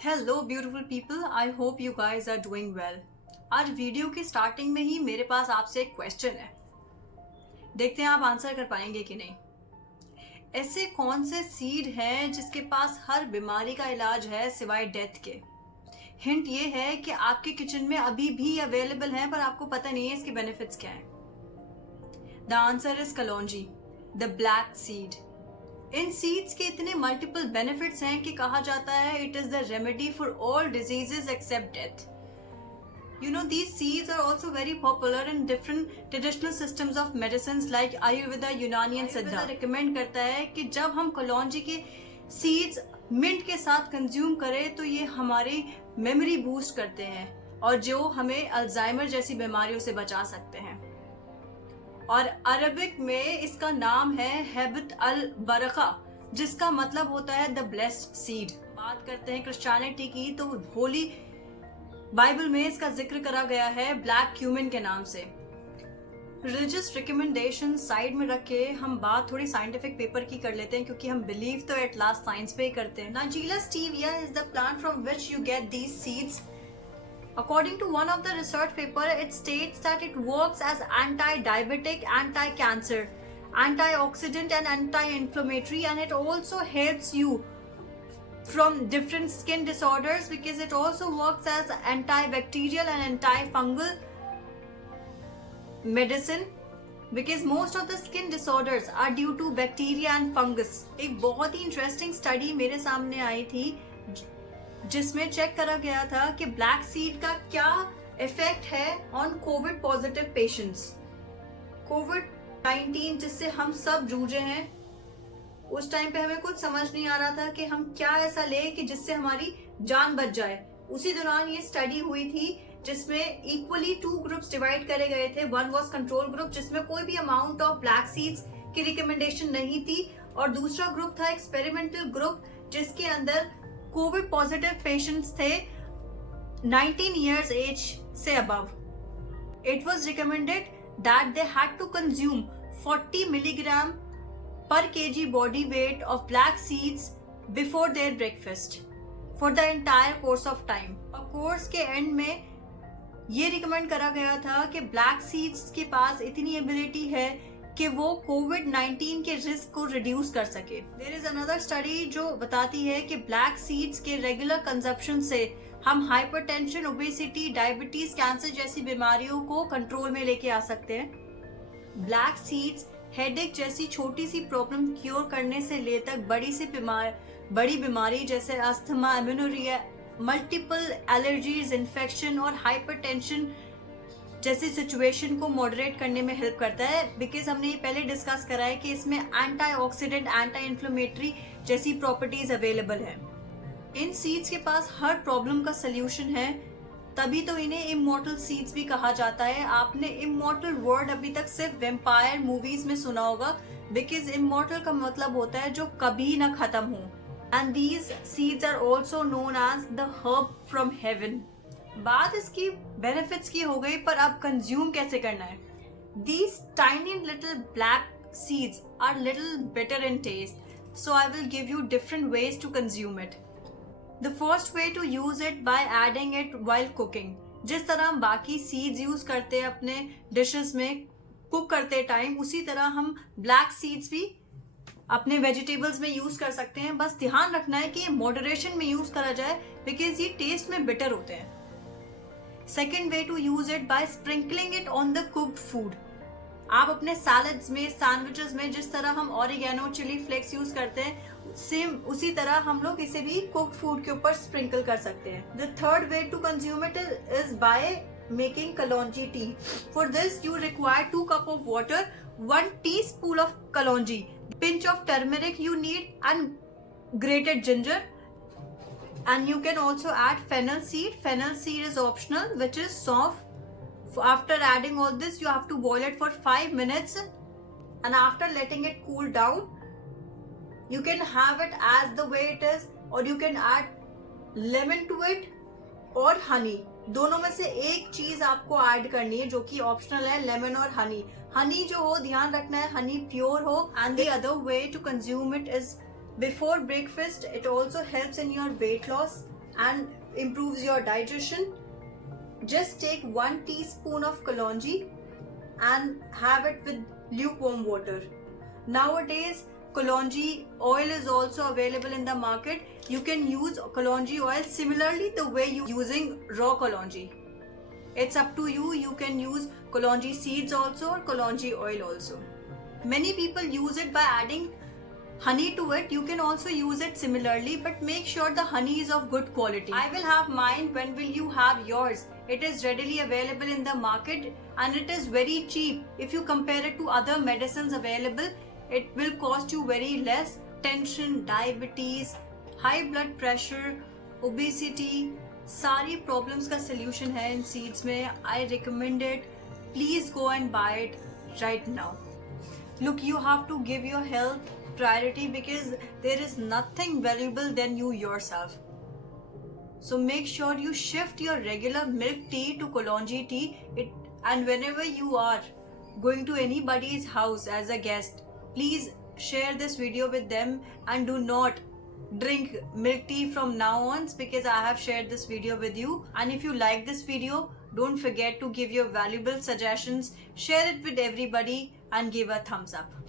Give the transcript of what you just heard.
Hello beautiful people, I hope you guys are doing well. आज video की starting में ही मेरे पास आपसे एक क्वेश्चन है, देखते हैं आप आंसर कर पाएंगे कि नहीं। ऐसे कौन से सीड हैं जिसके पास हर बीमारी का इलाज है सिवाय डेथ के। हिंट ये है कि आपके किचन में अभी भी अवेलेबल हैं पर आपको पता नहीं है इसके बेनिफिट्स क्या हैं। The answer is kalonji, the black seed. इन सीड्स के इतने मल्टीपल बेनिफिट्स हैं कि कहा जाता है it is the remedy for all diseases except death. You know, these seeds are also very popular in different traditional systems of medicines like Ayurveda, Unani and Siddha। recommend करता है कि जब हम कलौंजी के seeds मिंट के साथ consume करें तो ये हमारी मेमोरी बूस्ट करते हैं और जो हमें अल्जाइमर जैसी बीमारियों से बचा सकते हैं। और अरबिक में इसका नाम है हेबत अल बरखा, जिसका मतलब होता है द ब्लेस्ड सीड। बात करते हैं क्रिश्चियनिटी की, तो होली बाइबल में इसका जिक्र करा गया है ब्लैक क्यूमिन के नाम से। रिलीजियस रिकमेंडेशन साइड में रख के हम बात थोड़ी साइंटिफिक पेपर की कर लेते हैं, क्योंकि हम बिलीव तो एट लास्ट साइंस पे ही करते हैं। Nigeria stevia is the plant from which you get these seeds. According to one of the research paper, it states that it works as anti-diabetic, anti-cancer, antioxidant and anti-inflammatory, and it also helps you from different skin disorders because it also works as antibacterial and antifungal medicine because most of the skin disorders are due to bacteria and fungus। एक बहुत ही interesting study मेरे सामने आई थी जिसमें check करा गया था कि ब्लैक सीड का क्या इफेक्ट है ऑन कोविड पॉजिटिव पेशेंट्स। कोविड-19 जिससे हम सब जूझे हैं, उस टाइम पे हमें कुछ समझ नहीं आ रहा था कि हम क्या ऐसा ले कि जिससे हमारी जान बच जाए। उसी दौरान ये स्टडी हुई थी जिसमें इक्वली 2 ग्रुप्स डिवाइड करे गए थे। वन वाज कंट्रोल ग्रुप जिसमें कोई भी अमाउंट ऑफ ब्लैक सीड्स की रिकमेंडेशन नहीं थी, और दूसरा ग्रुप था एक्सपेरिमेंटल ग्रुप जिसके अंदर कोविड पॉजिटिव पेशेंट्स थे 19 years एज से above. It was recommended that they had to consume 40 milligram per kg body weight of black seeds before their breakfast for the entire course of time। और course के and में ये recommend करा गया था कि black seeds के पास इतनी एबिलिटी है कि वो कोविड-19 के रिस्क को रिड्यूस कर सके। देयर इज अनदर स्टडी जो बताती है कि ब्लैक सीड्स के रेगुलर कंजप्शन से हम हाइपरटेंशन, ओबेसिटी, डायबिटीज, कैंसर जैसी बीमारियों को कंट्रोल में लेके आ सकते हैं। ब्लैक सीड्स हेडेक जैसी छोटी सी प्रॉब्लम क्योर करने से लेकर बड़ी बीमारी जैसे asthma, amenorrhea, multiple allergies, infection और हाइपरटेंशन जैसी सिचुएशन को मॉडरेट करने में हेल्प करता है। बिकॉज हमने ये पहले डिस्कस करा है कि इसमें एंटीऑक्सीडेंट, एंटी इन्फ्लेमेटरी जैसी प्रॉपर्टीज अवेलेबल है। इन सीड्स के पास हर प्रॉब्लम का सोल्यूशन है, तभी तो इन्हें इमॉर्टल सीड्स भी कहा जाता है। आपने इमॉर्टल वर्ड अभी तक सिर्फ वेम्पायर मूवीज में सुना होगा, बिकॉज इमॉर्टल का मतलब होता है जो कभी ना खत्म हो। And these seeds are also known as the herb from heaven. बात इसकी बेनिफिट्स की हो गई, पर अब कंज्यूम कैसे करना है। These tiny little black seeds are little bitter in taste, so I will give you different ways to consume it. The first way to use it by adding it while cooking। जिस तरह हम बाकी seeds use करते हैं अपने dishes में cook करते time, उसी तरह हम black seeds भी अपने वेजिटेबल्स में यूज कर सकते हैं। बस ध्यान रखना है कि ये मॉडरेशन में यूज करा जाए, बिकॉज ये टेस्ट में बिटर होते हैं। Second way to use it by sprinkling it on the cooked food. आप अपने सैलड्स में, सैंडविचेस में जिस तरह हम ऑरिगेनो, चिली फ्लेक्स यूज करते हैं, सेम उसी तरह हम लोग इसे भी कुक्ड फूड के ऊपर स्प्रिंकल कर सकते हैं। The third way to consume it is by making kalonji tea. For this you require 2 cups of water, 1 teaspoon of kalonji, pinch of turmeric you need, and grated ginger। And you can also add fennel seed. Fennel seed is optional, which is soft. After adding all this, you have to boil it for 5 minutes, and after letting it cool down, you can have it as the way it is, or you can add lemon to it or honey। दोनों में से एक चीज आपको add करनी है जो कि ऑप्शनल है, लेमन और हनी। हनी जो हो, ध्यान रखना है हनी प्योर हो। And the other way to consume it is before breakfast। It also helps in your weight loss। and improves your digestion. Just take 1 teaspoon of kalonji and have it with lukewarm water. Nowadays, kalonji oil is also available in the market. You can use kalonji oil similarly the way you using raw kalonji. It's up to you. You can use kalonji seeds also or kalonji oil also. Many people use it by adding honey to it. You can also use it similarly, but make sure the honey is of good quality. I will have mine. When will you have yours? It is readily available in the market and it is very cheap. If you compare it to other medicines available, it will cost you very less. Tension, diabetes, high blood pressure, obesity, सारी problems का solution है इन seeds में. I recommend it. Please go and buy it right now. Look, you have to give your health priority because there is nothing valuable than you yourself. So make sure you shift your regular milk tea to kalonji tea. And whenever you are going to anybody's house as a guest, please share this video with them and do not drink milk tea from now on because I have shared this video with you. And if you like this video, don't forget to give your valuable suggestions, share it with everybody and give a thumbs up.